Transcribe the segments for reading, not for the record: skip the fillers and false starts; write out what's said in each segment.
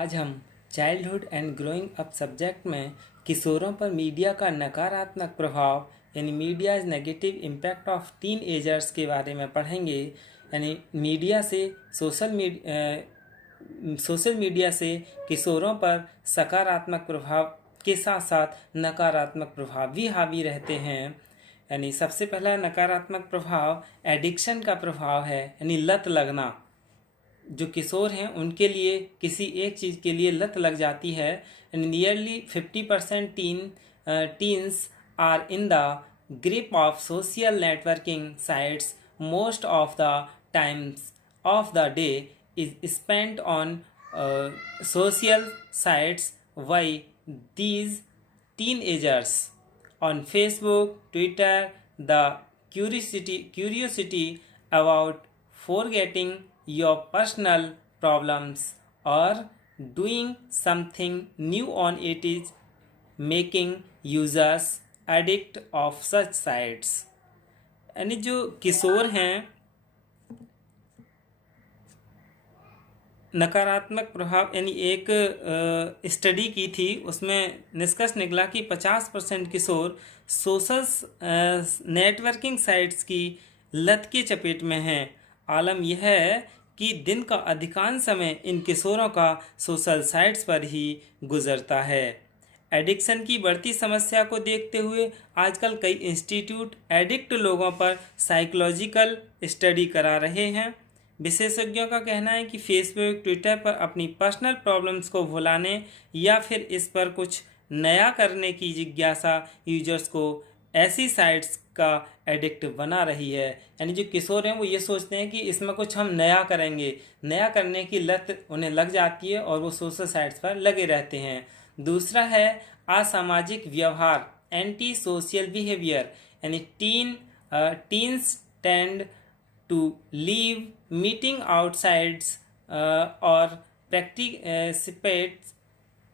आज हम childhood and growing up subject में किशोरों पर मीडिया का नकारात्मक प्रभाव यानी media's negative impact of teenagers के बारे में पढ़ेंगे। यानी मीडिया से सोशल मीडिया से किशोरों पर सकारात्मक प्रभाव के साथ साथ नकारात्मक प्रभाव भी हावी रहते हैं। यानी सबसे पहला नकारात्मक प्रभाव एडिक्शन का प्रभाव है, यानी लत लगना। जो किशोर हैं उनके लिए किसी एक चीज़ के लिए लत लग जाती है। Nearly 50% teens are in the grip of social networking sites. Most of the times of the day is spent on social sites why these teenagers on Facebook, Twitter, the curiosity about forgetting your personal problems or doing something new on it is making users addict of such sites। यानी जो किशोर हैं, नकारात्मक प्रभाव यानी एक study की थी, उसमें निष्कर्ष निकला कि 50% किशोर सोशल नेटवर्किंग साइट्स की लत की चपेट में हैं। आलम यह है कि दिन का अधिकांश समय इन किशोरों का सोशल साइट्स पर ही गुजरता है। एडिक्शन की बढ़ती समस्या को देखते हुए आजकल कई इंस्टीट्यूट एडिक्ट लोगों पर साइकोलॉजिकल स्टडी करा रहे हैं। विशेषज्ञों का कहना है कि फेसबुक, ट्विटर पर अपनी पर्सनल प्रॉब्लम्स को भुलाने या फिर इस पर कुछ नया करने की जिज्ञासा यूजर्स को ऐसी साइट्स का एडिक्ट बना रही है। यानी जो किशोर हैं वो ये सोचते हैं कि इसमें कुछ हम नया करेंगे, नया करने की लत उन्हें लग जाती है और वो सोशल साइट्स पर लगे रहते हैं। दूसरा है असामाजिक व्यवहार, एंटी सोशल बिहेवियर। यानी teens tend to leave meeting outsides or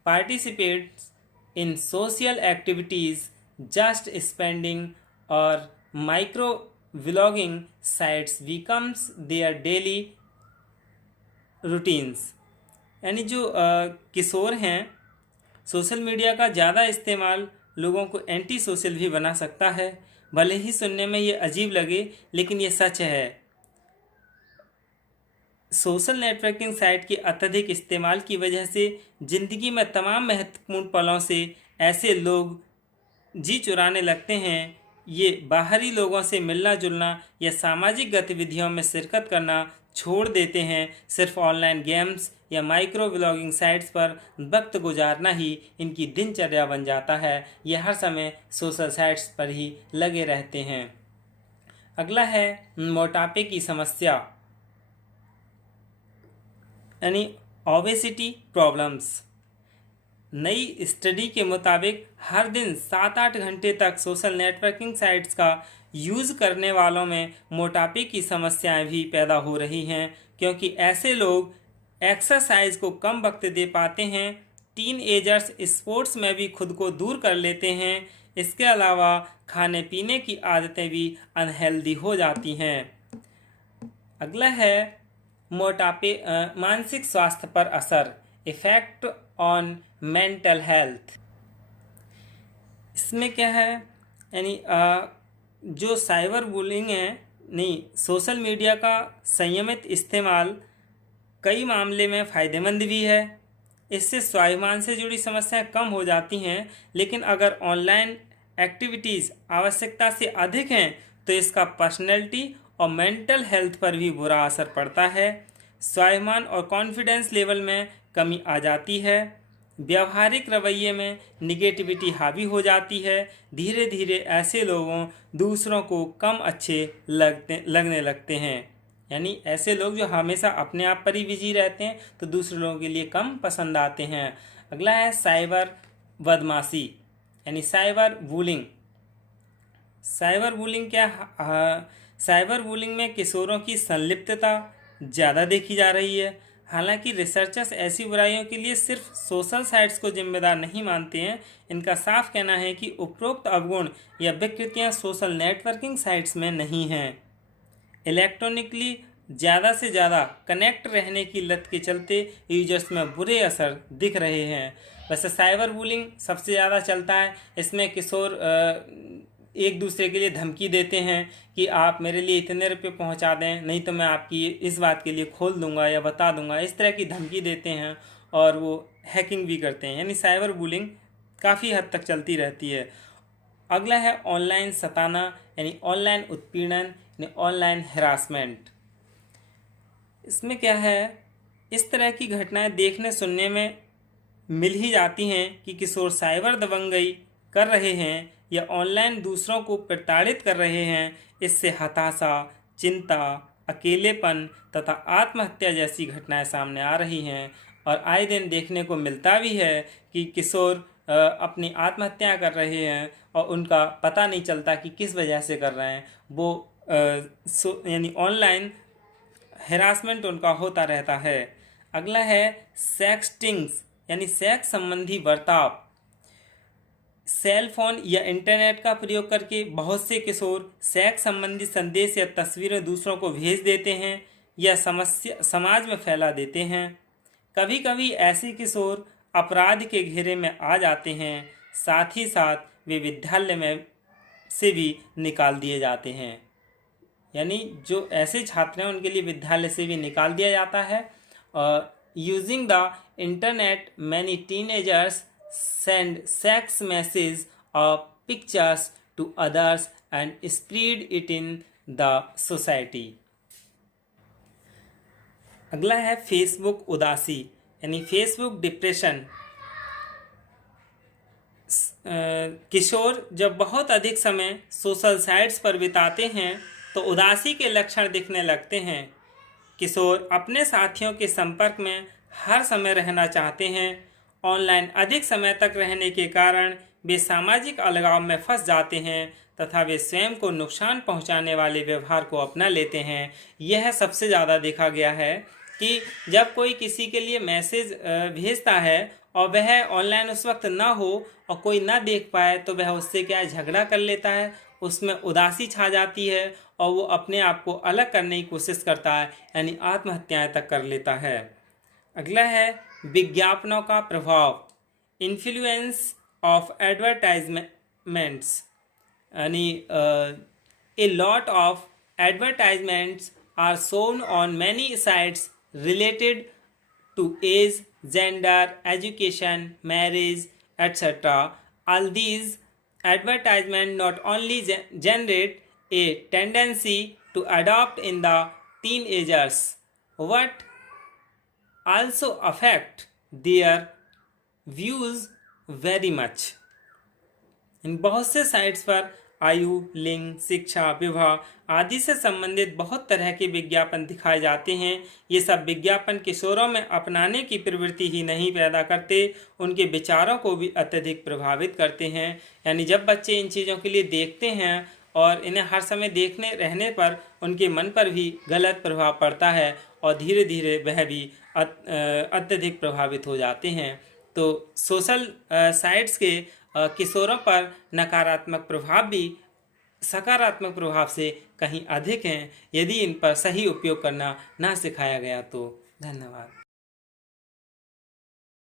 participates in social activities, just spending or micro vlogging sites becomes their daily routines। यानी जो किशोर हैं, सोशल मीडिया का ज़्यादा इस्तेमाल लोगों को एंटी सोशल भी बना सकता है। भले ही सुनने में ये अजीब लगे, लेकिन ये सच है। सोशल नेटवर्किंग साइट के अत्यधिक इस्तेमाल की वजह से ज़िंदगी में तमाम महत्वपूर्ण पलों से ऐसे लोग जी चुराने लगते हैं। ये बाहरी लोगों से मिलना जुलना या सामाजिक गतिविधियों में शिरकत करना छोड़ देते हैं। सिर्फ ऑनलाइन गेम्स या माइक्रो व्लॉगिंग साइट्स पर वक्त गुजारना ही इनकी दिनचर्या बन जाता है। ये हर समय सोशल साइट्स पर ही लगे रहते हैं। अगला है मोटापे की समस्या, यानी ओबेसिटी प्रॉब्लम्स। नई स्टडी के मुताबिक हर दिन 7-8 घंटे तक सोशल नेटवर्किंग साइट्स का यूज़ करने वालों में मोटापे की समस्याएं भी पैदा हो रही हैं, क्योंकि ऐसे लोग एक्सरसाइज को कम वक्त दे पाते हैं। टीन एजर्स स्पोर्ट्स में भी खुद को दूर कर लेते हैं। इसके अलावा खाने पीने की आदतें भी अनहेल्दी हो जाती हैं। अगला है मोटापे मानसिक स्वास्थ्य पर असर, इफेक्ट ऑन मेंटल हेल्थ। इसमें क्या है, यानी जो साइबर बुलिंग है, नहीं, सोशल मीडिया का संयमित इस्तेमाल कई मामले में फ़ायदेमंद भी है। इससे स्वाभिमान से जुड़ी समस्याएं कम हो जाती हैं, लेकिन अगर ऑनलाइन एक्टिविटीज़ आवश्यकता से अधिक हैं तो इसका पर्सनैलिटी और मेंटल हेल्थ पर भी बुरा असर पड़ता है। स्वाभिमान और कॉन्फिडेंस लेवल में कमी आ जाती है। व्यावहारिक रवैये में निगेटिविटी हावी हो जाती है। धीरे धीरे ऐसे लोगों दूसरों को कम अच्छे लगने लगते हैं। यानी ऐसे लोग जो हमेशा अपने आप पर ही बिजी रहते हैं तो दूसरे लोगों के लिए कम पसंद आते हैं। अगला है साइबर बदमाशी, यानी cyber bullying. Cyber bullying cyber bullying में किशोरों की संलिप्तता ज़्यादा देखी जा रही है। हालांकि रिसर्चर्स ऐसी बुराइयों के लिए सिर्फ सोशल साइट्स को जिम्मेदार नहीं मानते हैं। इनका साफ कहना है कि उपरोक्त अवगुण या विकृतियां सोशल नेटवर्किंग साइट्स में नहीं हैं। इलेक्ट्रॉनिकली ज़्यादा से ज़्यादा कनेक्ट रहने की लत के चलते यूजर्स में बुरे असर दिख रहे हैं। वैसे साइबर बुलिंग सबसे ज़्यादा चलता है। इसमें किशोर एक दूसरे के लिए धमकी देते हैं कि आप मेरे लिए इतने रुपये पहुंचा दें, नहीं तो मैं आपकी इस बात के लिए खोल दूंगा या बता दूंगा। इस तरह की धमकी देते हैं और वो हैकिंग भी करते हैं। यानी साइबर बुलिंग काफ़ी हद तक चलती रहती है। अगला है ऑनलाइन सताना, यानी ऑनलाइन उत्पीड़न, यानी ऑनलाइन हैरासमेंट। इसमें क्या है, इस तरह की घटनाएं देखने सुनने में मिल ही जाती हैं कि किशोर साइबर दबंगई कर रहे हैं या ऑनलाइन दूसरों को प्रताड़ित कर रहे हैं। इससे हताशा, चिंता, अकेलेपन तथा आत्महत्या जैसी घटनाएं सामने आ रही हैं और आए दिन देखने को मिलता भी है कि किशोर अपनी आत्महत्या कर रहे हैं और उनका पता नहीं चलता कि किस वजह से कर रहे हैं। वो यानी ऑनलाइन हैरासमेंट उनका होता रहता है। अगला है सेक्सटिंग्स, यानी सेक्स संबंधी बर्ताव। सेल फोन या इंटरनेट का प्रयोग करके बहुत से किशोर सेक्स संबंधी संदेश या तस्वीरें दूसरों को भेज देते हैं या समाज में फैला देते हैं। कभी कभी ऐसे किशोर अपराध के घेरे में आ जाते हैं, साथ ही साथ वे विद्यालय में से भी निकाल दिए जाते हैं। यानी जो ऐसे छात्र हैं उनके लिए विद्यालय से भी निकाल दिया जाता है। Using the internet many teenagers send sex messages or pictures to others and spread it in the society. अगला है फेसबुक उदासी, यानी फेसबुक डिप्रेशन। किशोर जब बहुत अधिक समय सोशल साइट्स पर बिताते हैं तो उदासी के लक्षण दिखने लगते हैं। किशोर अपने साथियों के संपर्क में हर समय रहना चाहते हैं। ऑनलाइन अधिक समय तक रहने के कारण वे सामाजिक अलगाव में फंस जाते हैं तथा वे स्वयं को नुकसान पहुंचाने वाले व्यवहार को अपना लेते हैं। यह सबसे ज़्यादा देखा गया है कि जब कोई किसी के लिए मैसेज भेजता है और वह ऑनलाइन उस वक्त ना हो और कोई ना देख पाए तो वह उससे क्या झगड़ा कर लेता है, उसमें उदासी छा जाती है और वो अपने आप को अलग करने की कोशिश करता है, यानी आत्महत्याएं तक कर लेता है। अगला है विज्ञापनों का प्रभाव, इन्फ्लुएंस ऑफ एडवर्टाइजमेंट्स, यानी a lot of advertisements are shown on many sites related to age, gender, education, marriage, etc. All these advertisements not only generate a tendency to adopt in the teenagers, but also affect their views very much. इन बहुत से sites पर आयु, लिंग, शिक्षा, विवाह आदि से संबंधित बहुत तरह के विज्ञापन दिखाए जाते हैं। ये सब विज्ञापन किशोरों में अपनाने की प्रवृत्ति ही नहीं पैदा करते, उनके विचारों को भी अत्यधिक प्रभावित करते हैं। यानी जब बच्चे इन चीज़ों के लिए देखते हैं और इन्हें हर समय देखने रहने पर उनके मन पर भी गलत प्रभाव पड़ता है और धीरे धीरे वह भी अत्यधिक प्रभावित हो जाते हैं। तो सोशल साइट्स के किशोरों पर नकारात्मक प्रभाव भी सकारात्मक प्रभाव से कहीं अधिक हैं यदि इन पर सही उपयोग करना ना सिखाया गया तो। धन्यवाद।